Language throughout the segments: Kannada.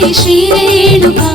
ಸರ್ವಶಕ್ತಿ ಶ್ರೀ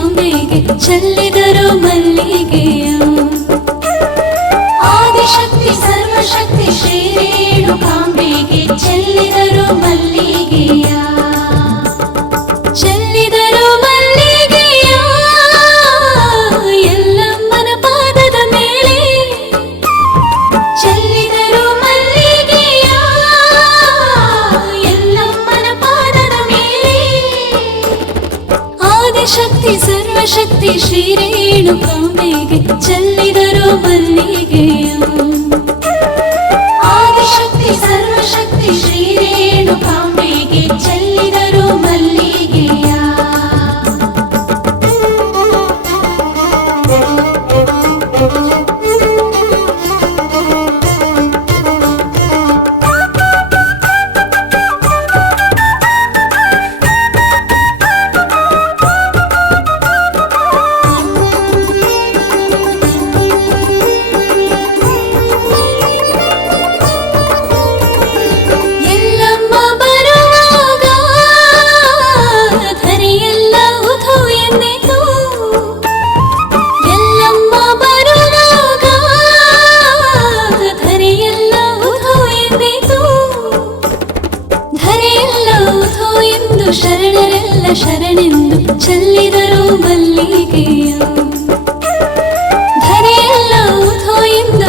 ಸರ್ವಶಕ್ತಿ ಶ್ರೀ ರೇಣುಕಾಂಬೆಗೆ ಚೆಲ್ಲಿದರು ಮಲ್ಲಿಗೆಯ. ಆದಿಶಕ್ತಿ ಸರ್ವಶಕ್ತಿ ಶ್ರೀ ರೇಣುಕಾಂಬೆಗೆ ಚೆಲ್ಲಿದರು ಮಲ್ಲಿಗೆಯ.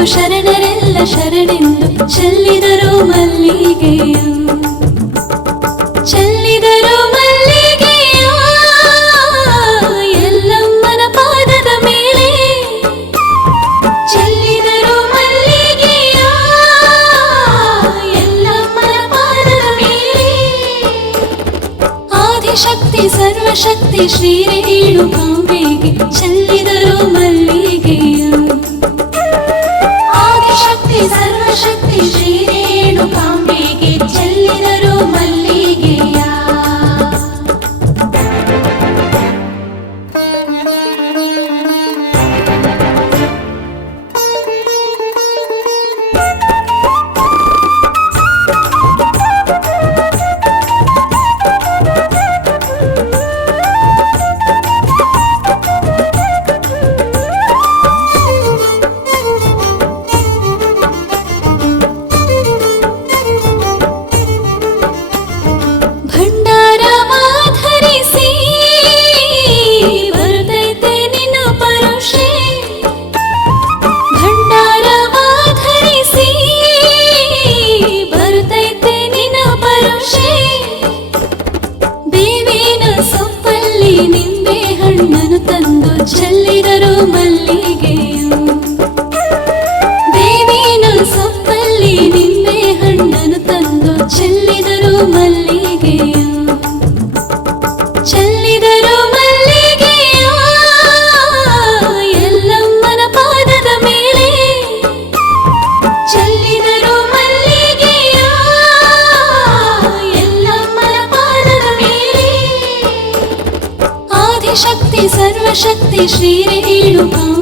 ಶರಣರೆಲ್ಲ ಶರಣೆಂದು ಚೆಲ್ಲಿದರು ಮಲ್ಲಿಗೆಯು. ಚೆಲ್ಲಿದರು ಮಲ್ಲಿಗೆಯ. ಎಲ್ಲಮ್ಮನ ಪಾದದ ಮೇಲೆ. ಚೆಲ್ಲಿದರು ಮಲ್ಲಿಗೆಯ. ಎಲ್ಲಮ್ಮನ ಪಾದದ ಮೇಲೆ. ಆದಿಶಕ್ತಿ, ಸರ್ವಶಕ್ತಿ ಶ್ರೀರೇಣು ಕಾಂಬೆಗೆ ಚೆಲ್ಲಿದರು ಮಲ್ಲಿಗೆಯ. सर्वशक्तिशी ಮಲ್ಲಿಗೆಯು ಬೇವಿನ ಸೊಪ್ಪಲ್ಲಿ ನಿನ್ನೆ ಹಣ್ಣನ್ನು ತಂದು ಚೆಲ್ಲಿದರು ಮಲ್ಲಿಗೆಯ ಚೆಲ್ಲಿದರು ಮಲ್ಲಿಗೆಯ ಎಲ್ಲಮ್ಮನ ಪಾದದ ಮೇಲೆ. ಚೆಲ್ಲಿದರು ಮಲ್ಲಿಗೆಯ ಎಲ್ಲಮ್ಮನ ಪಾದದ ಮೇಲೆ. ಆದಿಶಕ್ತಿ, ಸರ್ವಶಕ್ತಿ ಶ್ರೀ you.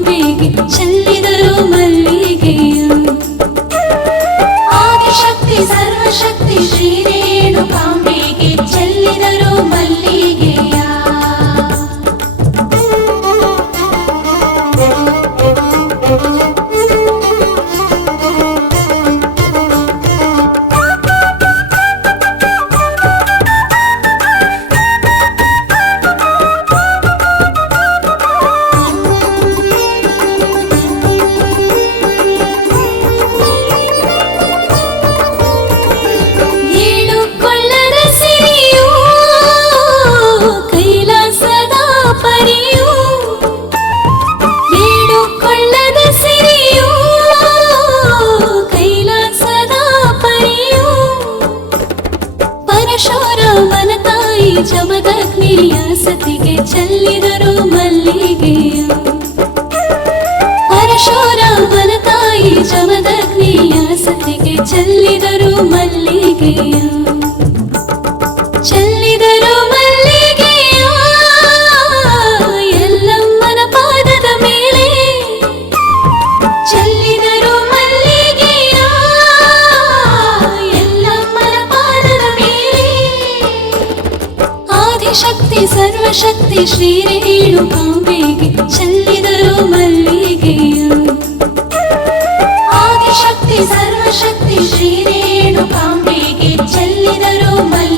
ಆದಿಶಕ್ತಿ ಸರ್ವಶಕ್ತಿ ಶ್ರೀ ರೇಣುಕಾಂಬೆಗೆ ಚೆಲ್ಲಿದರು ಮಲ್ಲಿಗೆಯ. ಆದಿಶಕ್ತಿ ಸರ್ವಶಕ್ತಿ ಶ್ರೀ ರೇಣುಕಾಂಬೆಗೆ ಚೆಲ್ಲಿದರು ಮಲ್ಲಿಗೆಯ